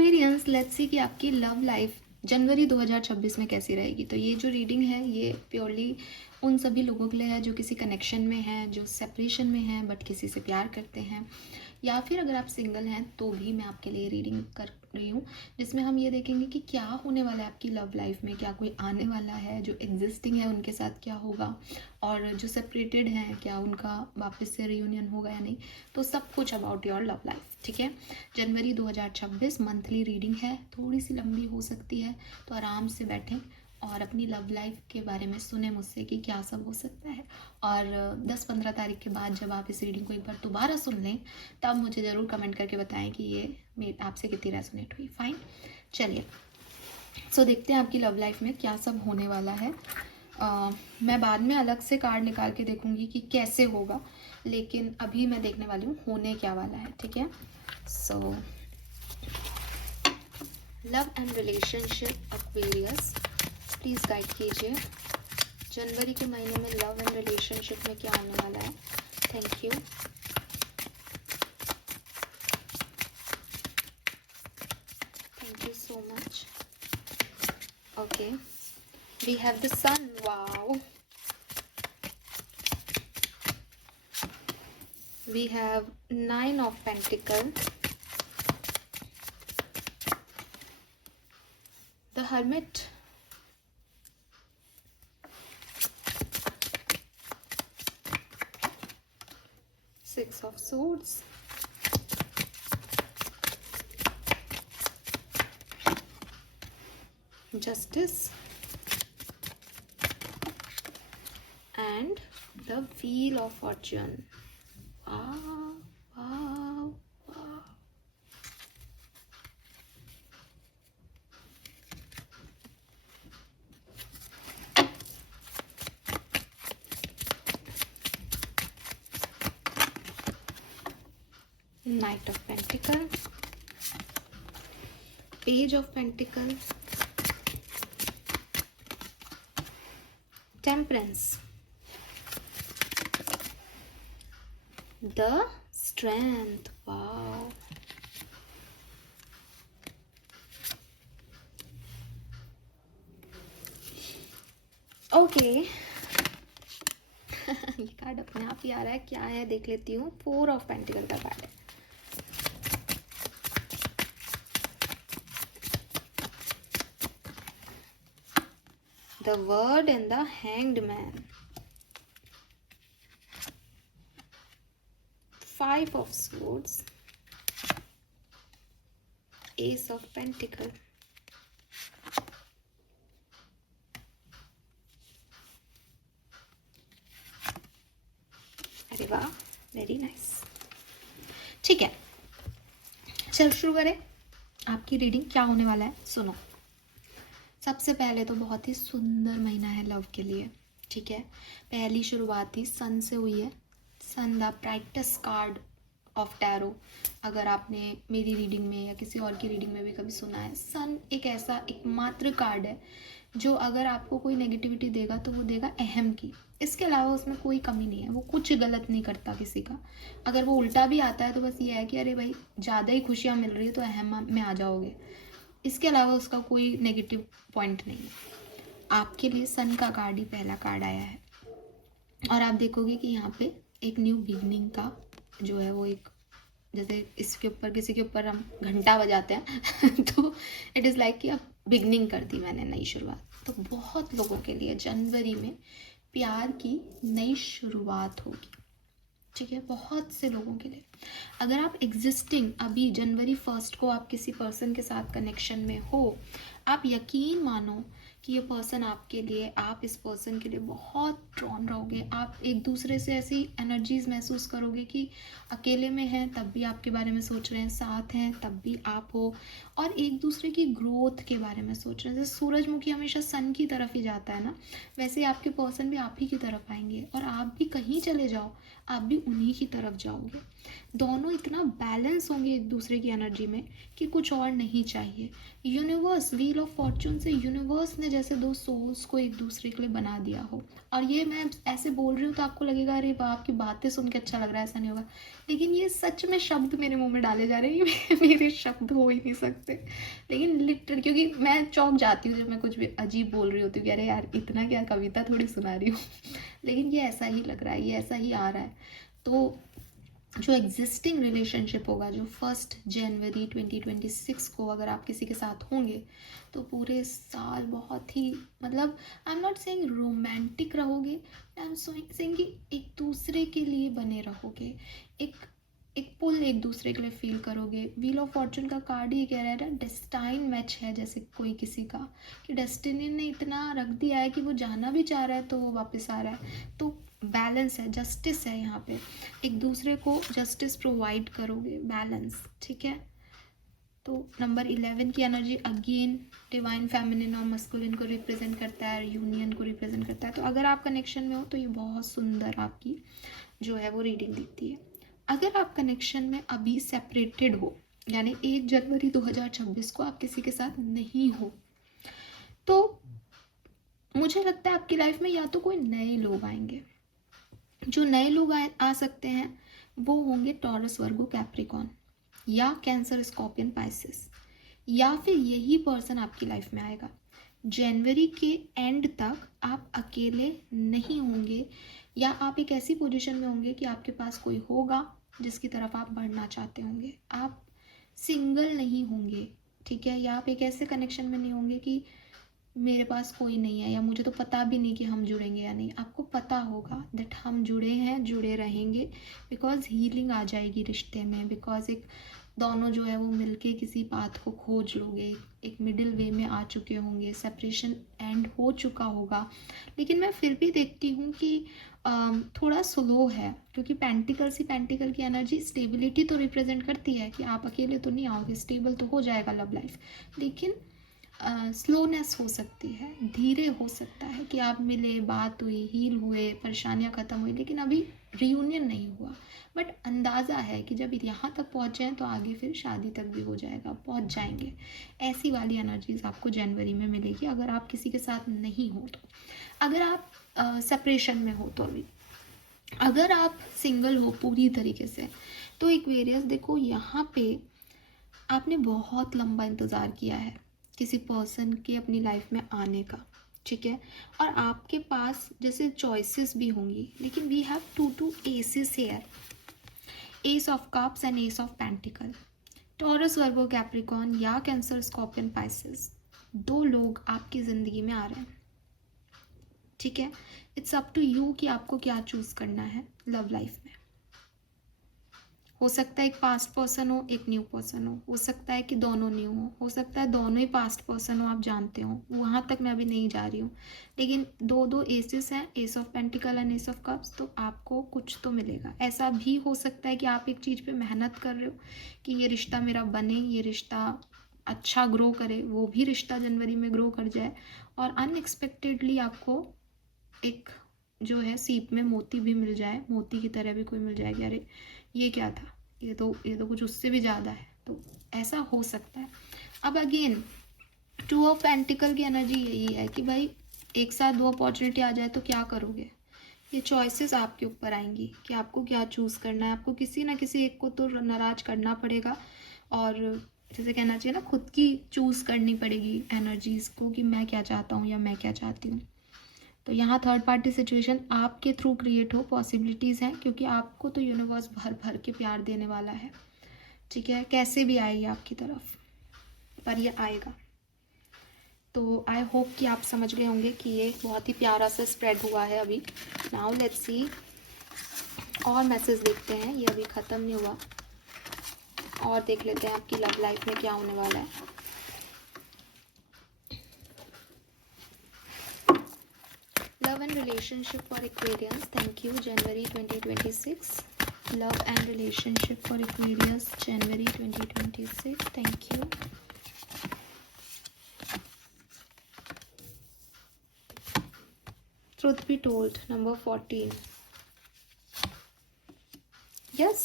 Aquarians, let's see कि आपकी love life जनवरी 2026 में कैसी रहेगी। तो ये जो रीडिंग है ये प्योरली उन सभी लोगों के लिए है जो किसी कनेक्शन में हैं, जो सेपरेशन में हैं बट किसी से प्यार करते हैं, या फिर अगर आप सिंगल हैं तो भी मैं आपके लिए रीडिंग कर रही हूँ, जिसमें हम ये देखेंगे कि क्या होने वाला है आपकी लव लाइफ में। क्या कोई आने वाला है, जो एग्जिस्टिंग है उनके साथ क्या होगा, और जो सेपरेटेड हैं क्या उनका वापस से रियूनियन होगा या नहीं। तो सब कुछ अबाउट योर लव लाइफ, ठीक है। जनवरी 2026 मंथली रीडिंग है, थोड़ी सी लंबी हो सकती है, तो आराम से बैठें और अपनी लव लाइफ के बारे में सुने मुझसे कि क्या सब हो सकता है। और 10-15 तारीख के बाद जब आप इस रीडिंग को एक बार दोबारा सुन लें तब मुझे ज़रूर कमेंट करके बताएं कि ये आपसे कितनी रेजोनेट हुई। फाइन, चलिए सो देखते हैं आपकी लव लाइफ में क्या सब होने वाला है। मैं बाद में अलग से कार्ड निकाल के देखूंगी कि कैसे होगा, लेकिन अभी मैं देखने वाली हूँ होने क्या वाला है, ठीक है। So love and relationship Aquarius, please guide कीजिए जनवरी के महीने में लव एंड रिलेशनशिप में क्या होने वाला है। Thank you. Thank you so much. Okay, we have the sun, wow. We have 9 of Pentacles, the Hermit, Six of Swords, Justice, and the Wheel of Fortune. Wow, wow, wow. Knight of Pentacles, Page of Pentacles, Temperance, the Strength, wow. Okay ये card अपने आप ही आ रहा है, क्या है देख लेती हूँ। 4 ऑफ पेंटिकल का कार्ड है। The World and the Hanged Man, 5 of Swords, Ace of Pentacles, अरे वाह, वेरी नाइस। ठीक है, चल शुरू करें। आपकी रीडिंग क्या होने वाला है सुनो। सबसे पहले तो बहुत ही सुंदर महीना है लव के लिए, ठीक है। पहली शुरुआत ही सन से हुई है। Sun the brightest card of tarot. अगर आपने मेरी रीडिंग में या किसी और की रीडिंग में भी कभी सुना है, सन एक ऐसा एकमात्र कार्ड है जो अगर आपको कोई नेगेटिविटी देगा तो वो देगा अहम की। इसके अलावा उसमें कोई कमी नहीं है, वो कुछ गलत नहीं करता किसी का। अगर वो उल्टा भी आता है तो बस ये है कि अरे भाई ज़्यादा ही खुशियाँ मिल रही है तो अहम में आ जाओगे। इसके अलावा उसका कोई नेगेटिव पॉइंट नहीं है। आपके लिए सन का कार्ड ही पहला कार्ड आया है और आप देखोगे कि यहाँ पे एक न्यू बिगनिंग का जो है वो एक, जैसे इसके ऊपर किसी के ऊपर हम घंटा बजाते हैं तो इट इज़ लाइक कि अब बिगनिंग कर दी मैंने, नई शुरुआत। तो बहुत लोगों के लिए जनवरी में प्यार की नई शुरुआत होगी, ठीक है। बहुत से लोगों के लिए अगर आप एग्जिस्टिंग अभी जनवरी 1 को आप किसी पर्सन के साथ कनेक्शन में हो, आप यकीन मानो कि ये पर्सन आपके लिए, आप इस पर्सन के लिए बहुत ड्रॉन रहोगे। आप एक दूसरे से ऐसी एनर्जीज महसूस करोगे कि अकेले में हैं तब भी आपके बारे में सोच रहे हैं, साथ हैं तब भी आप हो, और एक दूसरे की ग्रोथ के बारे में सोच रहे हैं। जैसे सूरजमुखी हमेशा सन की तरफ ही जाता है ना, वैसे आपके पर्सन भी आप ही की तरफ आएंगे और आप भी कहीं चले जाओ आप भी उन्हीं की तरफ जाओगे। दोनों इतना बैलेंस होंगे एक दूसरे की एनर्जी में कि कुछ और नहीं चाहिए। यूनिवर्स, व्हील ऑफ फॉर्चून से यूनिवर्स ने जैसे दो सोल्स को एक दूसरे के लिए बना दिया हो। और ये मैं ऐसे बोल रही हूँ तो आपको लगेगा अरे वाह आपकी बातें सुन के अच्छा लग रहा है, ऐसा नहीं होगा, लेकिन ये सच में शब्द मेरे मुंह में डाले जा रहे हैं, ये मेरे शब्द हो ही नहीं सकते, लेकिन लिटरली क्योंकि मैं चौंक जाती हूँ जब मैं कुछ भी अजीब बोल रही होती हूँ कि अरे यार इतना क्या कविता थोड़ी सुना रही हूँ लेकिन ये ऐसा ही लग रहा है, ये ऐसा ही आ रहा है। तो जो एग्जिस्टिंग रिलेशनशिप होगा जो 1 जनवरी 2026 को अगर आप किसी के साथ होंगे तो पूरे साल बहुत ही मतलब I am not saying romantic रहोगे, आई एम सेइंग कि एक दूसरे के लिए बने रहोगे, एक एक पुल एक दूसरे के लिए फील करोगे। व्हील ऑफ फॉर्चून का कार्ड ही कह रहा है ना, डेस्टाइन मैच है जैसे कोई किसी का, कि डेस्टिनी ने इतना रख दिया है कि वो जाना भी चाह रहा है तो वो वापस आ रहा है। तो बैलेंस है, जस्टिस है, यहाँ पे एक दूसरे को जस्टिस प्रोवाइड करोगे, बैलेंस, ठीक है। तो नंबर 11 की एनर्जी अगेन डिवाइन फेमिनिन और मस्कुलिन को रिप्रेजेंट करता है, यूनियन को रिप्रेजेंट करता है। तो अगर आप कनेक्शन में हो तो ये बहुत सुंदर आपकी जो है वो रीडिंग दिखती है। अगर आप कनेक्शन में अभी सेपरेटेड हो, यानी 1 जनवरी 2026 को आप किसी के साथ नहीं हो, तो मुझे लगता है आपकी लाइफ में या तो कोई नए लोग आएंगे। जो नए लोग आ सकते हैं वो होंगे टॉरस, वर्गो, कैप्रिकॉन या कैंसर, स्कॉर्पियन, पाइसेस, या फिर यही पर्सन आपकी लाइफ में आएगा। जनवरी के एंड तक आप अकेले नहीं होंगे, या आप एक ऐसी पोजीशन में होंगे कि आपके पास कोई होगा जिसकी तरफ आप बढ़ना चाहते होंगे। आप सिंगल नहीं होंगे, ठीक है, या आप एक ऐसे कनेक्शन में नहीं होंगे कि मेरे पास कोई नहीं है या मुझे तो पता भी नहीं कि हम जुड़ेंगे या नहीं। आपको पता होगा दैट हम जुड़े हैं, जुड़े रहेंगे, बिकॉज हीलिंग आ जाएगी रिश्ते में, बिकॉज एक दोनों जो है वो मिलके किसी बात को खोज लोगे, एक मिडिल वे में आ चुके होंगे, सेपरेशन एंड हो चुका होगा। लेकिन मैं फिर भी देखती हूँ कि थोड़ा स्लो है, क्योंकि पेंटिकल की एनर्जी स्टेबिलिटी तो रिप्रेजेंट करती है कि आप अकेले तो नहीं आओगे, स्टेबल तो हो जाएगा लव लाइफ, लेकिन स्लोनेस हो सकती है, धीरे हो सकता है कि आप मिले, बात हुई, हील हुए, परेशानियां ख़त्म हुई, लेकिन अभी रियूनियन नहीं हुआ। बट अंदाज़ा है कि जब यहाँ तक पहुँचे हैं तो आगे फिर शादी तक भी हो जाएगा, पहुँच जाएंगे। ऐसी वाली एनर्जीज आपको जनवरी में मिलेगी अगर आप किसी के साथ नहीं हो तो। अगर आप सेपरेशन में हो तो अभी, अगर आप सिंगल हो पूरी तरीके से तो एक्वेरियस देखो यहाँ पे आपने बहुत लंबा इंतज़ार किया है किसी पर्सन के अपनी लाइफ में आने का, ठीक है, और आपके पास जैसे चॉइसेस भी होंगी, लेकिन we have two aces here, ace of cups and ace of pentacle. Taurus, Virgo, Capricorn या कैंसर, स्कॉर्पियन, पाइसेस, 2 लोग आपकी ज़िंदगी में आ रहे हैं, ठीक है। इट्स अप टू यू कि आपको क्या चूज़ करना है लव लाइफ में। हो सकता है एक पास्ट पर्सन हो, एक न्यू पर्सन हो सकता है कि दोनों न्यू हो सकता है दोनों ही पास्ट पर्सन हो, आप जानते हो, वहाँ तक मैं अभी नहीं जा रही हूँ, लेकिन 2 एसेस हैं, S of pentacle and ace of cups, तो आपको कुछ तो मिलेगा। ऐसा भी हो सकता है कि आप एक चीज़ पे मेहनत कर रहे हो कि ये रिश्ता मेरा बने, ये रिश्ता अच्छा ग्रो करे, वो भी रिश्ता जनवरी में ग्रो कर जाए, और अनएक्सपेक्टेडली आपको एक जो है सीप में मोती भी मिल जाए, मोती की तरह भी कोई मिल जाएगी, अरे ये क्या था, ये तो कुछ उससे भी ज़्यादा है, तो ऐसा हो सकता है। अब अगेन 2 ऑफ पेंटिकल की एनर्जी यही है कि भाई एक साथ 2 अपॉर्चुनिटी आ जाए तो क्या करोगे, ये चॉइसेस आपके ऊपर आएंगी कि आपको क्या चूज़ करना है। आपको किसी ना किसी एक को तो नाराज़ करना पड़ेगा, और जैसे कहना चाहिए ना, खुद की चूज़ करनी पड़ेगी एनर्जीज़ को कि मैं क्या चाहता हूँ या मैं क्या चाहती हूँ। तो यहाँ थर्ड पार्टी सिचुएशन आपके थ्रू क्रिएट हो, पॉसिबिलिटीज़ हैं, क्योंकि आपको तो यूनिवर्स भर भर के प्यार देने वाला है, ठीक है, कैसे भी आए ये आपकी तरफ, पर ये आएगा। तो आई होप कि आप समझ गए होंगे कि ये बहुत ही प्यारा सा स्प्रेड हुआ है अभी। नाउ लेट्स सी और मैसेज देखते हैं, ये अभी ख़त्म नहीं हुआ, और देख लेते हैं आपकी लव लाइफ में क्या होने वाला है। Love and relationship for Aquarius, thank you, January 2026. Love and relationship for Aquarius, January 2026, thank you. Truth be told, number 14. Yes.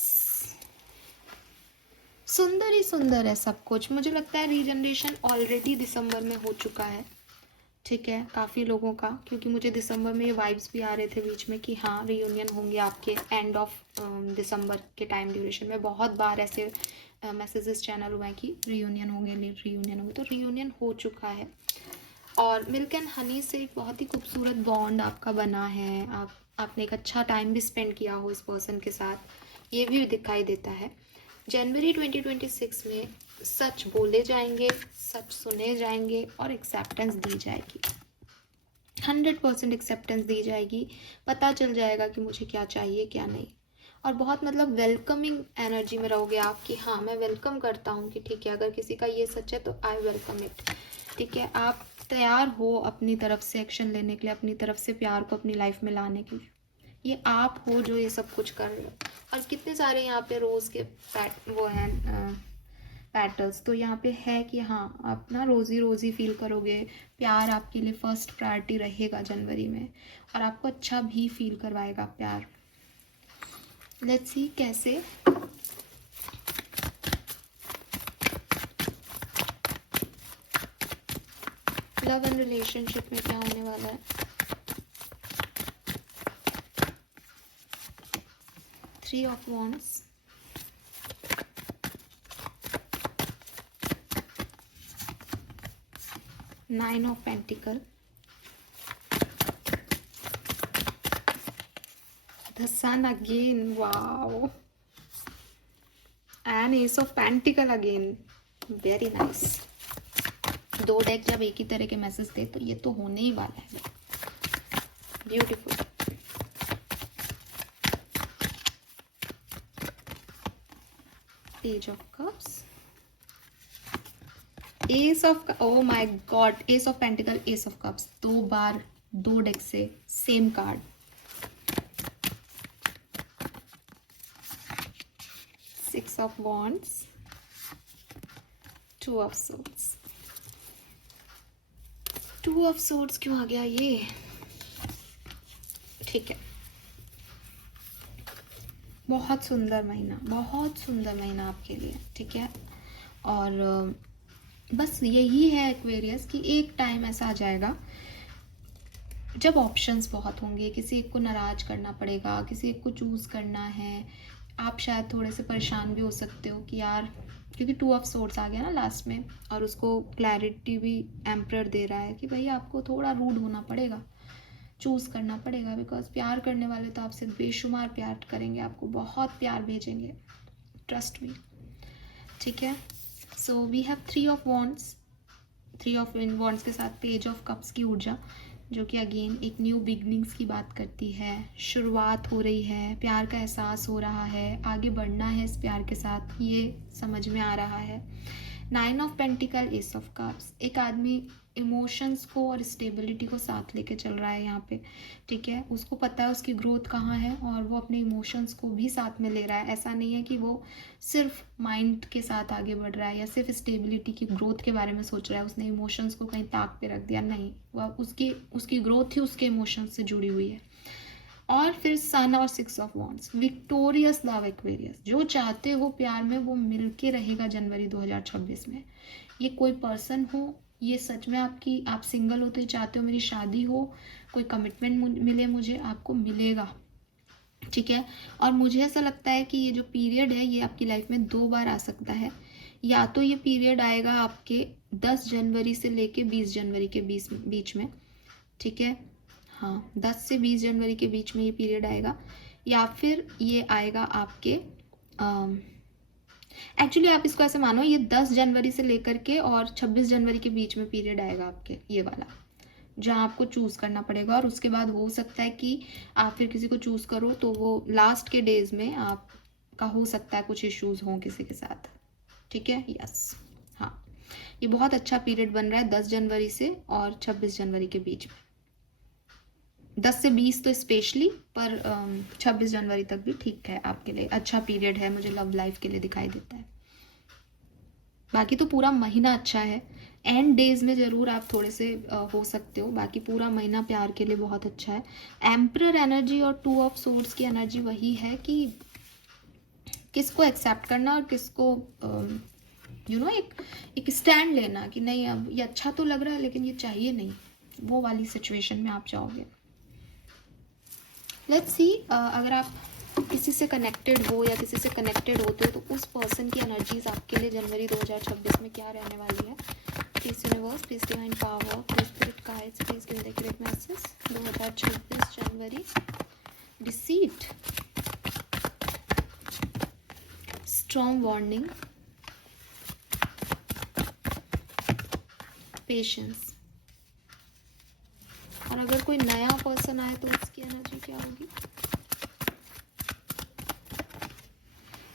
सुंदर ही सुंदर है सब कुछ। मुझे लगता है रीजनरेशन ऑलरेडी दिसंबर में हो चुका है, ठीक है, काफ़ी लोगों का, क्योंकि मुझे दिसंबर में ये वाइब्स भी आ रहे थे बीच में कि हाँ रीयूनियन होंगे आपके एंड ऑफ दिसंबर के टाइम ड्यूरेशन में। बहुत बार ऐसे मैसेजेस चैनल हुए हैं कि रीयूनियन होंगे, रीयूनियन होंगे, तो रीयूनियन हो चुका है। और मिल्क एंड हनी से एक बहुत ही खूबसूरत बॉन्ड आपका बना है, आपने एक अच्छा टाइम भी स्पेंड किया हो इस पर्सन के साथ, ये भी दिखाई देता है। जनवरी 2026 में सच बोले जाएंगे, सच सुने जाएंगे और एक्सेप्टेंस दी जाएगी, 100% एक्सेप्टेंस दी जाएगी। पता चल जाएगा कि मुझे क्या चाहिए क्या नहीं। और बहुत मतलब वेलकमिंग एनर्जी में रहोगे आप कि हाँ मैं वेलकम करता हूँ कि ठीक है अगर किसी का ये सच है तो आई वेलकम इट, ठीक है। आप तैयार हो अपनी तरफ से एक्शन लेने के लिए, अपनी तरफ से प्यार को अपनी लाइफ में लाने के लिए। ये आप हो जो ये सब कुछ कर रहे हो। और कितने सारे यहाँ पे रोज़ के वो हैं पैटर्न्स, तो यहाँ पे है कि हाँ आप ना रोज़ी रोज़ी फील करोगे, प्यार आपके लिए फर्स्ट प्रायोरिटी रहेगा जनवरी में, और आपको अच्छा भी फील करवाएगा प्यार। लेट्स सी कैसे। लव एंड रिलेशनशिप में क्या होने वाला है। 3 of Wands, Nine of Pentacles, the Sun again, wow, and Ace of Pentacles again, very nice। 2 deck जब एक ही तरह के मैसेज दे तो ये तो होने ही वाला है, beautiful. Page of cups, S of, oh my God, S of pentacle, S of cups, 2 bar 2 deck से same card. 6 of Wands, 2 of Swords। 2 of Swords क्यों आ गया ये, ठीक है। बहुत सुंदर महीना, बहुत सुंदर महीना आपके लिए, ठीक है। और बस यही है एक्वेरियस कि एक टाइम ऐसा आ जाएगा जब ऑप्शंस बहुत होंगे, किसी एक को नाराज करना पड़ेगा, किसी एक को चूज़ करना है। आप शायद थोड़े से परेशान भी हो सकते हो कि यार, क्योंकि 2 ऑफ सोर्ड्स आ गया ना लास्ट में, और उसको क्लैरिटी भी एम्परर दे रहा है कि भाई आपको थोड़ा रूड होना पड़ेगा, चूज़ करना पड़ेगा, बिकॉज प्यार करने वाले तो आपसे बेशुमार प्यार करेंगे, आपको बहुत प्यार भेजेंगे, ट्रस्ट मी, ठीक है। So we have 3 of wands, 3 of wands के साथ पेज ऑफ कप्स की ऊर्जा, जो कि अगेन एक न्यू बिगनिंग्स की बात करती है। शुरुआत हो रही है, प्यार का एहसास हो रहा है, आगे बढ़ना है इस प्यार के साथ, ये समझ में आ रहा है। 9 of pentacle, S of cups, एक आदमी इमोशंस को और स्टेबिलिटी को साथ लेके चल रहा है यहाँ पे, ठीक है। उसको पता है उसकी ग्रोथ कहाँ है और वो अपने इमोशंस को भी साथ में ले रहा है। ऐसा नहीं है कि वो सिर्फ माइंड के साथ आगे बढ़ रहा है या सिर्फ स्टेबिलिटी की ग्रोथ के बारे में सोच रहा है, उसने इमोशंस को कहीं ताक पे रख दिया, नहीं, वह उसकी ग्रोथ ही उसके इमोशंस से जुड़ी हुई है। और फिर सन और 6 of wands, victorious love Aquarius, जो चाहते हो प्यार में वो मिलके रहेगा जनवरी 2026 में। ये कोई पर्सन हो, ये सच में आप सिंगल हो तो ये चाहते हो मेरी शादी हो, कोई कमिटमेंट मिले मुझे, आपको मिलेगा, ठीक है। और मुझे ऐसा लगता है कि ये जो पीरियड है ये आपकी लाइफ में 2 बार आ सकता है। या तो ये पीरियड आएगा आपके 10 जनवरी से लेके 20 जनवरी के बीच में, ठीक है, हाँ 10 से 20 जनवरी के बीच में ये पीरियड आएगा, या फिर ये आएगा आपके एक्चुअली आप इसको ऐसे मानो, ये 10 जनवरी से लेकर के और 26 जनवरी के बीच में पीरियड आएगा आपके, ये वाला, जहाँ आपको चूज़ करना पड़ेगा। और उसके बाद हो सकता है कि आप फिर किसी को चूज़ करो तो वो लास्ट के डेज में आपका हो सकता है कुछ इश्यूज हों किसी के साथ, ठीक है, यस, हाँ। ये बहुत अच्छा पीरियड बन रहा है 10 जनवरी से और 26 जनवरी के बीच में। 10 से 20 तो स्पेशली, पर 26 जनवरी तक भी ठीक है आपके लिए, अच्छा पीरियड है, मुझे लव लाइफ के लिए दिखाई देता है। बाकी तो पूरा महीना अच्छा है, एंड डेज में ज़रूर आप थोड़े से हो सकते हो, बाकी पूरा महीना प्यार के लिए बहुत अच्छा है। एम्परर एनर्जी और 2 ऑफ सोर्ड्स की एनर्जी वही है कि किसको एक्सेप्ट करना और किसको एक स्टैंड लेना कि नहीं अब ये अच्छा तो लग रहा है लेकिन ये चाहिए नहीं, वो वाली सिचुएशन में आप जाओगे। लेट्स सी, अगर आप किसी से कनेक्टेड हो या किसी से कनेक्टेड होते हो तो उस पर्सन की एनर्जीज आपके लिए जनवरी 2026 में क्या रहने वाली है। Please universe, please divine power, please spirit guides, please give the accurate message 2026 January. Deceit, strong warning, patience. और अगर कोई नया पर्सन आए तो उसकी एनर्जी क्या होगी।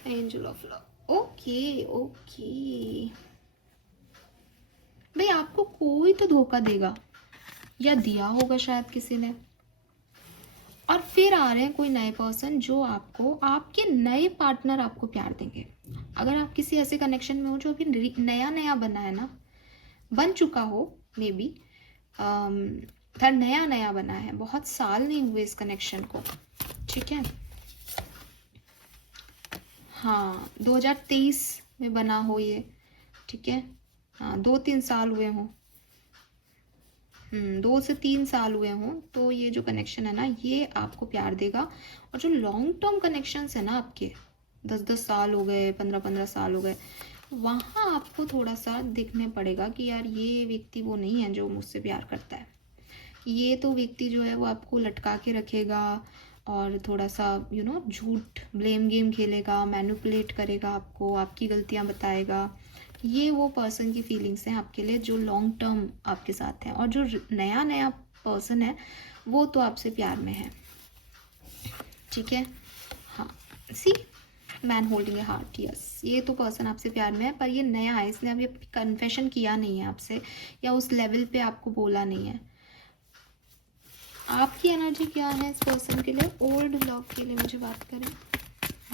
Angel of love. Okay okay भाई, आपको कोई तो धोखा देगा या दिया होगा शायद किसी ने, और फिर आ रहे हैं कोई नए पर्सन जो आपको, आपके नए पार्टनर आपको प्यार देंगे। अगर आप किसी ऐसे कनेक्शन में हो जो अभी नया नया बना है ना, बन चुका हो मे बी, नया नया बना है, बहुत साल नहीं हुए इस कनेक्शन को, ठीक है। हाँ 2023 में बना हो ये, ठीक है। हाँ 2-3 साल हुए हों, 2 से 3 साल हुए हों, तो ये जो कनेक्शन है ना ये आपको प्यार देगा। और जो लॉन्ग टर्म कनेक्शंस है ना आपके, 10-10 साल हो गए, 15-15 साल हो गए, वहाँ आपको थोड़ा सा देखने पड़ेगा कि यार ये व्यक्ति वो नहीं है जो मुझसे प्यार करता है। ये तो व्यक्ति जो है वो आपको लटका के रखेगा और थोड़ा सा झूठ ब्लेम गेम खेलेगा, मैनिपुलेट करेगा आपको, आपकी गलतियाँ बताएगा। ये वो पर्सन की फीलिंग्स हैं आपके लिए जो लॉन्ग टर्म आपके साथ है। और जो नया नया पर्सन है वो तो आपसे प्यार में है, ठीक है। हाँ see, man holding a heart, yes, ये तो पर्सन आपसे प्यार में है, पर ये नया है, इसने अभी कन्फेशन किया नहीं है आपसे या उस लेवल पे आपको बोला नहीं है। आपकी एनर्जी क्या है इस पर्सन के लिए, ओल्ड लव के लिए मुझे बात करें,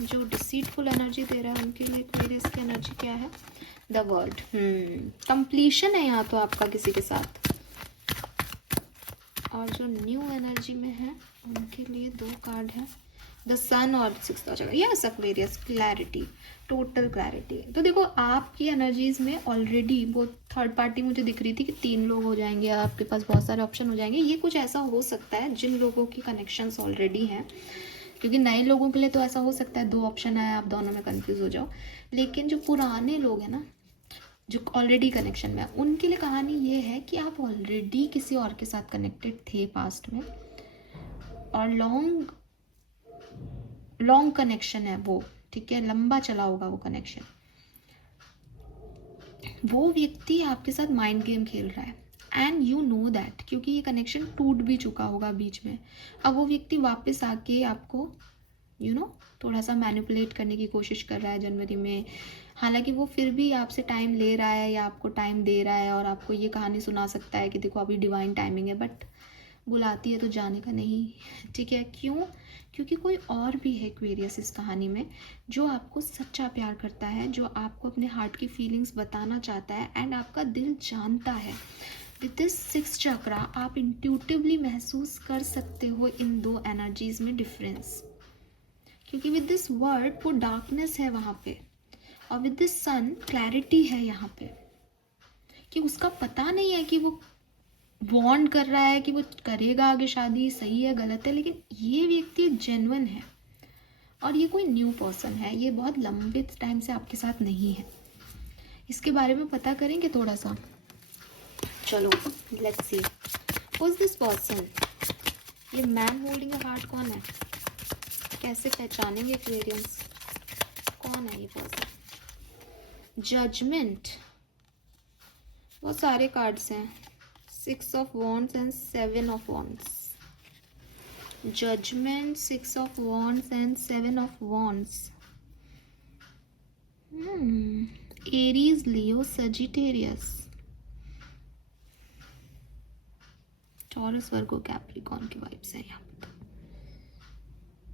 जो डिसीटफुल एनर्जी दे रहा है उनके लिए मेरे इसकी एनर्जी क्या है। द वर्ल्ड, कंप्लीशन है यहाँ तो आपका किसी के साथ। और जो न्यू एनर्जी में है उनके लिए 2 कार्ड है, द सन और 6th yes Aquarius, clarity, total clarity. तो देखो आपकी एनर्जीज में ऑलरेडी वो थर्ड पार्टी मुझे दिख रही थी कि 3 लोग हो जाएंगे, आपके पास बहुत सारे ऑप्शन हो जाएंगे। ये कुछ ऐसा हो सकता है जिन लोगों की कनेक्शंस ऑलरेडी हैं, क्योंकि नए लोगों के लिए तो ऐसा हो सकता है 2 ऑप्शन आए, आप दोनों में कंफ्यूज हो जाओ। लेकिन जो पुराने लोग हैं ना, जो ऑलरेडी कनेक्शन में है, उनके लिए कहानी ये है कि आप ऑलरेडी किसी और के साथ कनेक्टेड थे पास्ट में, और लॉन्ग कनेक्शन है वो, ठीक है, लंबा चला होगा वो कनेक्शन। वो व्यक्ति आपके साथ माइंड गेम खेल रहा है एंड यू नो दैट, क्योंकि ये कनेक्शन टूट भी चुका होगा बीच में। अब वो व्यक्ति वापस आके आपको थोड़ा सा मैनिपुलेट करने की कोशिश कर रहा है जनवरी में। हालांकि वो फिर भी आपसे टाइम ले रहा है या आपको टाइम दे रहा है और आपको ये कहानी सुना सकता है कि देखो अभी डिवाइन टाइमिंग है, बट बुलाती है तो जाने का नहीं, ठीक है। क्यों? क्योंकि कोई और भी है एक्वेरियस इस कहानी में जो आपको सच्चा प्यार करता है, जो आपको अपने हार्ट की फीलिंग्स बताना चाहता है एंड आपका दिल जानता है। विद दिस 6th चक्रा आप इंट्यूटिवली महसूस कर सकते हो इन 2 एनर्जीज में डिफरेंस, क्योंकि विद दिस वर्ड वो डार्कनेस है वहाँ पे, और विद दिस सन क्लैरिटी है यहाँ पे, कि उसका पता नहीं है कि वो वार्न कर रहा है कि वो करेगा आगे शादी, सही है गलत है, लेकिन ये व्यक्ति जेन्युइन है और ये कोई न्यू पर्सन है, ये बहुत लंबे टाइम से आपके साथ नहीं है। इसके बारे में पता करेंगे थोड़ा सा, चलो let's see who is this person. ये मैन होल्डिंग अ हार्ट कौन है, कैसे पहचानेंगे एक्वेरियंस, कौन है ये पर्सन। जजमेंट, बहुत सारे कार्ड्स हैं, 6 of Wands and 7 of Wands. Judgment, 6 of Wands and 7 of Wands. Aries, Leo, Sagittarius. Taurus, Virgo, Capricorn की वाइब्स हैं यहाँ पे।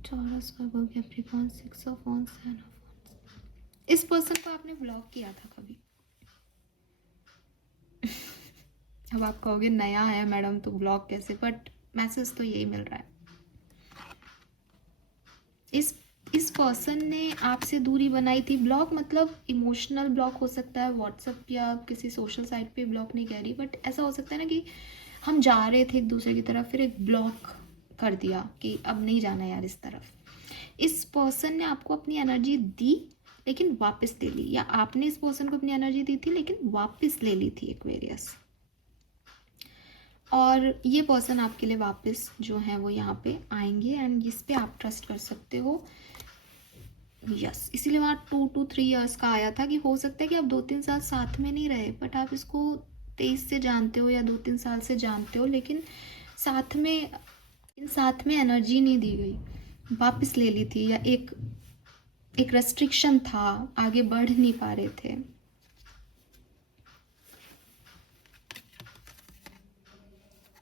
Taurus, Virgo, Capricorn, 6 of Wands, 7 of Wands. इस पर्सन को आपने ब्लॉक किया था कभी? अब आप कहोगे नया है मैडम तो ब्लॉक कैसे, बट मैसेज तो यही मिल रहा है। इस इस पर्सन ने आपसे दूरी बनाई थी। ब्लॉक मतलब इमोशनल ब्लॉक हो सकता है, व्हाट्सएप या किसी सोशल साइट पे ब्लॉक नहीं कह रही, बट ऐसा हो सकता है ना कि हम जा रहे थे एक दूसरे की तरफ, फिर एक ब्लॉक कर दिया कि अब नहीं जाना यार इस तरफ। इस पर्सन ने आपको अपनी एनर्जी दी लेकिन वापस ले ली, या आपने इस पर्सन को अपनी एनर्जी दी थी लेकिन वापस ले ली थी एक्वेरियस। और ये पर्सन आपके लिए वापस जो है वो यहाँ पे आएंगे एंड इस पे आप ट्रस्ट कर सकते हो। यस, इसीलिए वहाँ 2 to 3 ईयर्स का आया था कि हो सकता है कि आप 2-3 साल साथ में नहीं रहे, बट आप इसको 23 से जानते हो या 2-3 साल से जानते हो, लेकिन साथ में एनर्जी नहीं दी गई, वापस ले ली थी, या एक रेस्ट्रिक्शन था, आगे बढ़ नहीं पा रहे थे।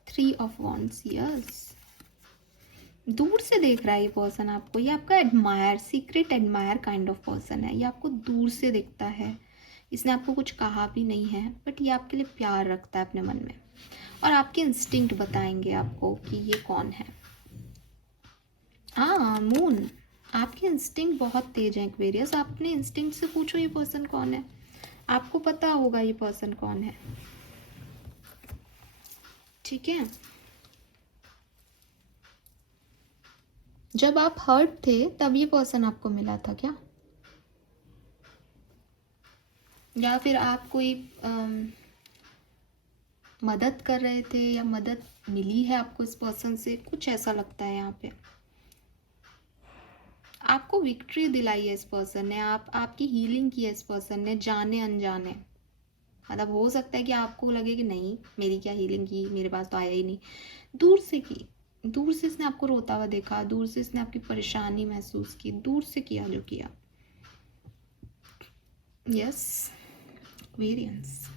थ्री ऑफ वॉन्ड्स, यस, दूर से देख रहा है ये पर्सन आपको। ये आपका admire, secret admire kind of person है। ये आपको दूर से दिखता है, इसने आपको कुछ कहा भी नहीं है, बट ये आपके लिए प्यार रखता है अपने मन में, और आपके इंस्टिंक्ट बताएंगे आपको कि ये कौन है। हाँ, मून, आपके इंस्टिंक्ट बहुत तेज है एक्वेरियस। आपने इंस्टिंक्ट से पूछो ये पर्सन कौन है, आपको पता होगा ये पर्सन कौन है। ठीक है, जब आप हर्ट थे तब ये पर्सन आपको मिला था क्या, या फिर आप कोई मदद कर रहे थे या मदद मिली है आपको इस पर्सन से, कुछ ऐसा लगता है यहाँ पे। आपको विक्ट्री दिलाई है इस पर्सन ने, आपकी हीलिंग की है इस पर्सन ने, जाने अनजाने। मतलब हो सकता है कि आपको लगे कि नहीं मेरी क्या हीलिंग की, मेरे पास तो आया ही नहीं, दूर से की, दूर से इसने आपको रोता हुआ देखा, दूर से इसने आपकी परेशानी महसूस की, दूर से किया जो किया। Yes, variance.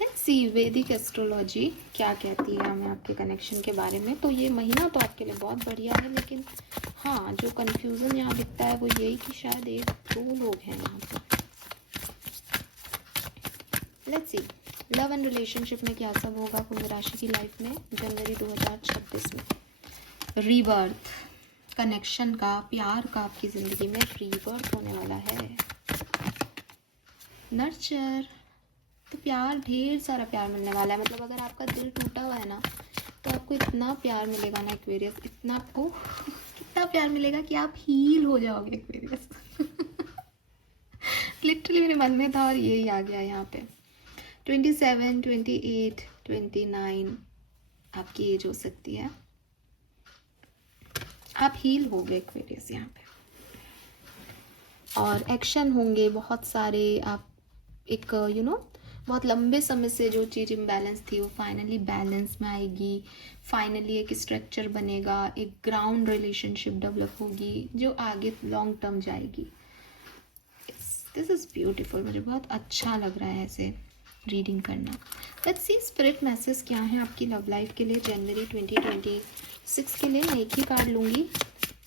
लेट्स सी वैदिक एस्ट्रोलॉजी क्या कहती है हमें आपके कनेक्शन के बारे में। तो ये महीना तो आपके लिए बहुत बढ़िया है, लेकिन हाँ, जो कंफ्यूजन यहाँ दिखता है वो यही कि शायद 1-2 लोग हैं यहाँ पर। Let's see love and relationship में क्या सब होगा कुंभ राशि की लाइफ में जनवरी 2026 में। रीबर्थ, कनेक्शन का, प्यार का आपकी जिंदगी में रीबर्थ होने वाला है। नर्चर, तो प्यार, ढेर सारा प्यार मिलने वाला है। मतलब अगर आपका दिल टूटा हुआ है ना, तो आपको इतना प्यार मिलेगा ना एक्वेरियस, इतना आपको कितना प्यार मिलेगा कि आप हील हो जाओगे एक्वेरियस। लिटरली मेरे मन में था और यही आ गया यहाँ पे। 27, 28, 29 आपकी एज हो सकती है, आप हील हो गए एक्वेरियस यहाँ पे, और एक्शन होंगे बहुत सारे। आप एक बहुत लंबे समय से जो चीज़ इम्बैलेंस थी वो फाइनली बैलेंस में आएगी। फाइनली एक स्ट्रक्चर बनेगा, एक ग्राउंड रिलेशनशिप डेवलप होगी जो आगे लॉन्ग टर्म जाएगी। दिस इज़ ब्यूटीफुल, मुझे बहुत अच्छा लग रहा है ऐसे रीडिंग करना। लेट्स सी स्पिरिट मैसेज क्या है आपकी लव लाइफ के लिए जनवरी 2026 के लिए। मैं एक ही कार्ड लूँगी,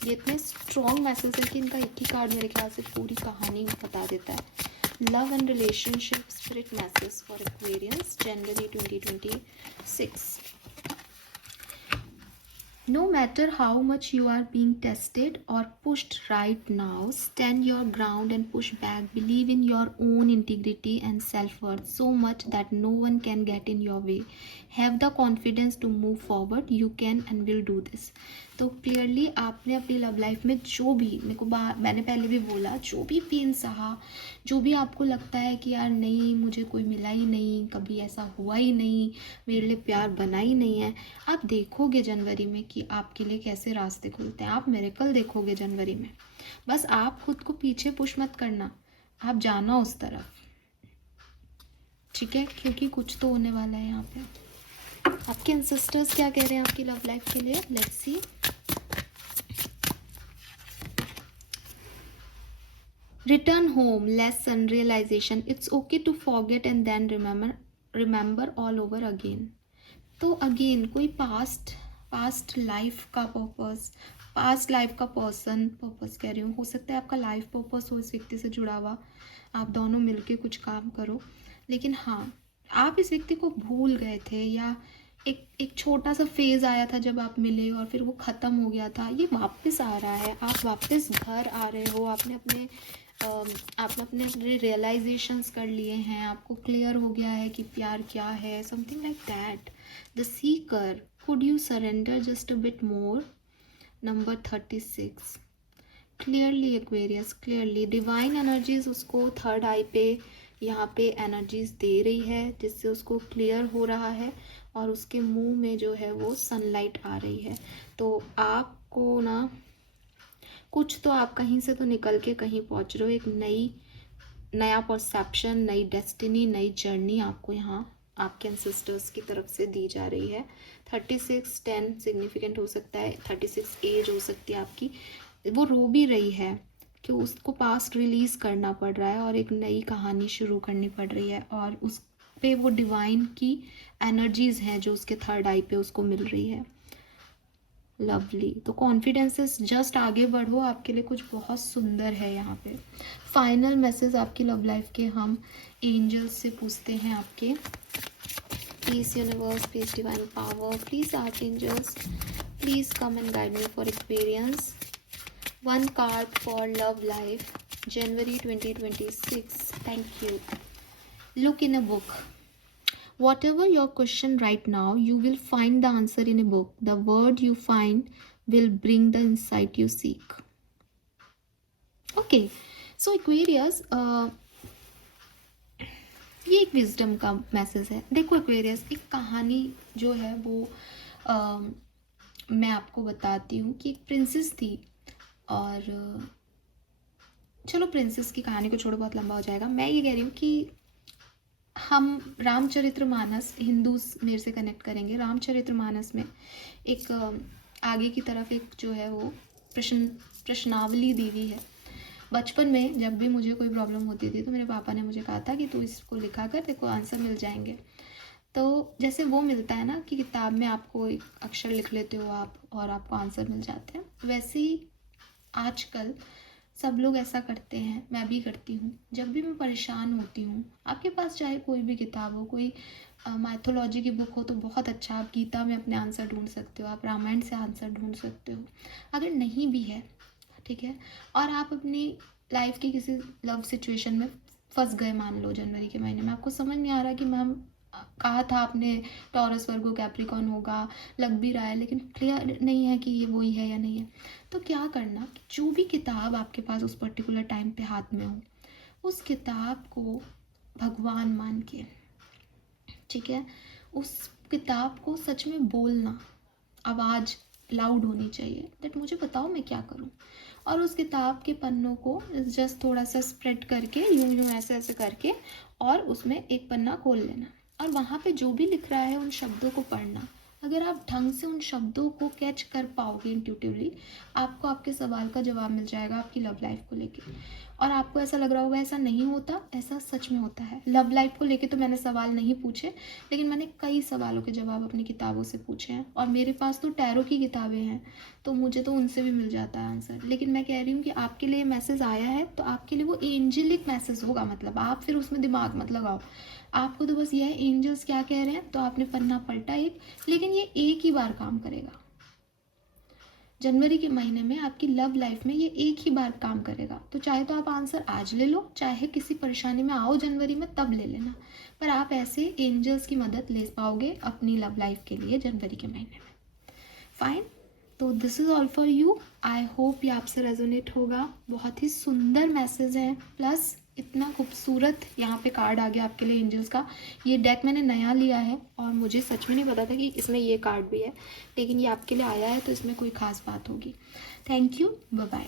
ये इतने स्ट्रॉन्ग मैसेज है कि इनका एक ही कार्ड मेरे ख्याल से पूरी कहानी बता देता है। Love and relationship spirit message for Aquarians January 2026। No matter how much you are being tested or pushed right now, stand your ground and push back. Believe in your own integrity and self-worth so much that no one can get in your way. Have the confidence to move forward. You can and will do this. तो clearly आपने अपनी love life में जो भी, मैंने पहले भी बोला, जो भी पेन सहा, जो भी आपको लगता है कि यार नहीं मुझे कोई मिला ही नहीं, कभी ऐसा हुआ ही नहीं, मेरे लिए प्यार बना ही नहीं है, आप देखोगे जनवरी में कि आपके लिए कैसे रास्ते खुलते हैं। आप मिरेकल देखोगे जनवरी में। बस आप खुद को पीछे पुश मत करना, आप जाना उस तरफ, ठीक है, क्योंकि कुछ तो होने वाला है यहाँ पे। आपके एंसेस्टर्स क्या कह रहे हैं आपकी लव लाइफ के लिए, let's see. Return home, lesson, realization. It's okay to forget and then remember all over again. तो अगेन कोई पास्ट लाइफ का पर्पस, पास्ट लाइफ का पर्पस कह रही हूँ, हो सकता है आपका लाइफ पर्पस हो इस व्यक्ति से जुड़ा हुआ, आप दोनों मिलके कुछ काम करो, लेकिन हाँ आप इस व्यक्ति को भूल गए थे, या एक छोटा सा फेज़ आया था जब आप मिले और फिर वो ख़त्म हो गया था, ये वापस आ रहा है, आप वापस घर आ रहे हो, आपने अपने रियलाइजेशंस कर लिए हैं, आपको क्लियर हो गया है कि प्यार क्या है, something like that. The seeker, could you surrender just a bit more. Number 36, clearly Aquarius, clearly divine energies उसको थर्ड आई पे यहाँ पे एनर्जीज दे रही है, जिससे उसको क्लियर हो रहा है और उसके मुंह में जो है वो सनलाइट आ रही है। तो आपको ना कुछ तो आप कहीं से तो निकल के कहीं पहुँच रहे हो, एक नया परसेप्शन, नई डेस्टिनी, नई जर्नी आपको यहाँ आपके एंसेस्टर्स की तरफ से दी जा रही है। 36 10 सिग्निफिकेंट हो सकता है, 36 एज हो सकती है आपकी। वो रो भी रही है कि उसको पास्ट रिलीज़ करना पड़ रहा है और एक नई कहानी शुरू करनी पड़ रही है, और उस पे वो डिवाइन की एनर्जीज हैं जो उसके थर्ड आई पे उसको मिल रही है। लवली। तो कॉन्फिडेंस से जस्ट आगे बढ़ो, आपके लिए कुछ बहुत सुंदर है यहाँ पे। फाइनल मैसेज आपकी लव लाइफ के हम एंजल्स से पूछते हैं आपके। Please universe, please divine power, please archangels, please come and guide me for experience. One card for love life, January 2026. Thank you. Look in a book. Whatever your question right now, you will find the answer in a book. The word you find will bring the insight you seek. Okay. So Aquarius, ये एक wisdom का message है। देखो Aquarius, एक कहानी जो है वो मैं आपको बताती हूँ कि एक प्रिंसेस थी, और चलो प्रिंसेस की कहानी को छोड़ो, बहुत लंबा हो जाएगा। मैं ये कह रही हूँ कि हम रामचरितमानस, हिंदू मेरे से कनेक्ट करेंगे, रामचरितमानस में एक आगे की तरफ एक जो है वो प्रश्नावली दी हुई है। बचपन में जब भी मुझे कोई प्रॉब्लम होती थी तो मेरे पापा ने मुझे कहा था कि तू इसको लिखा कर, तेरे को आंसर मिल जाएंगे। तो जैसे वो मिलता है ना कि किताब में आपको एक अक्षर लिख लेते हो आप और आपको आंसर मिल जाते हैं, वैसे ही आजकल सब लोग ऐसा करते हैं, मैं भी करती हूँ। जब भी मैं परेशान होती हूँ, आपके पास चाहे कोई भी किताब हो, कोई माइथोलॉजी की बुक हो तो बहुत अच्छा, आप गीता में अपने आंसर ढूंढ सकते हो, आप रामायण से आंसर ढूंढ सकते हो। अगर नहीं भी है, ठीक है, और आप अपनी लाइफ की किसी लव सिचुएशन में फंस गए, मान लो जनवरी के महीने में आपको समझ नहीं आ रहा कि मैम कहा था आपने टॉरस वर्गो कैप्रिकॉन होगा, लग भी रहा है लेकिन क्लियर नहीं है कि ये वही है या नहीं है, तो क्या करना, जो भी किताब आपके पास उस पर्टिकुलर टाइम पे हाथ में हो, उस किताब को भगवान मान के, ठीक है, उस किताब को सच में बोलना, आवाज़ लाउड होनी चाहिए, दैट मुझे बताओ मैं क्या करूं, और उस किताब के पन्नों को जस्ट थोड़ा सा स्प्रेड करके यूं यूं ऐसे ऐसे करके, और उसमें एक पन्ना खोल लेना, और वहाँ पे जो भी लिख रहा है उन शब्दों को पढ़ना। अगर आप ढंग से उन शब्दों को कैच कर पाओगे इंट्यूटिवली, आपको आपके सवाल का जवाब मिल जाएगा आपकी लव लाइफ को लेके। और आपको ऐसा लग रहा होगा ऐसा नहीं होता, ऐसा सच में होता है। लव लाइफ को लेके तो मैंने सवाल नहीं पूछे, लेकिन मैंने कई सवालों के जवाब अपनी किताबों से पूछे हैं, और मेरे पास तो टैरो की किताबें हैं, तो मुझे तो उनसे भी मिल जाता है आंसर। लेकिन मैं कह रही हूँ कि आपके लिए मैसेज आया है तो आपके लिए वो एंजेलिक मैसेज होगा, मतलब आप फिर उसमें दिमाग मत लगाओ, आपको तो बस ये है एंजल्स क्या कह रहे हैं, तो आपने पन्ना पलटा एक, लेकिन ये एक ही बार काम करेगा। जनवरी के महीने में आपकी लव लाइफ में ये एक ही बार काम करेगा, तो चाहे तो आप आंसर आज ले लो, चाहे किसी परेशानी में आओ जनवरी में तब ले लेना, पर आप ऐसे एंजल्स की मदद ले पाओगे अपनी लव लाइफ के लिए जनवरी के महीने में। फाइन, तो this is all for you. I hope ये आपसे रेजोनेट होगा। बहुत ही सुंदर मैसेज है, प्लस इतना खूबसूरत यहाँ पे कार्ड आ गया आपके लिए एंजल्स का। ये डेक मैंने नया लिया है और मुझे सच में नहीं पता था कि इसमें ये कार्ड भी है, लेकिन ये आपके लिए आया है तो इसमें कोई ख़ास बात होगी। Thank you, bye bye.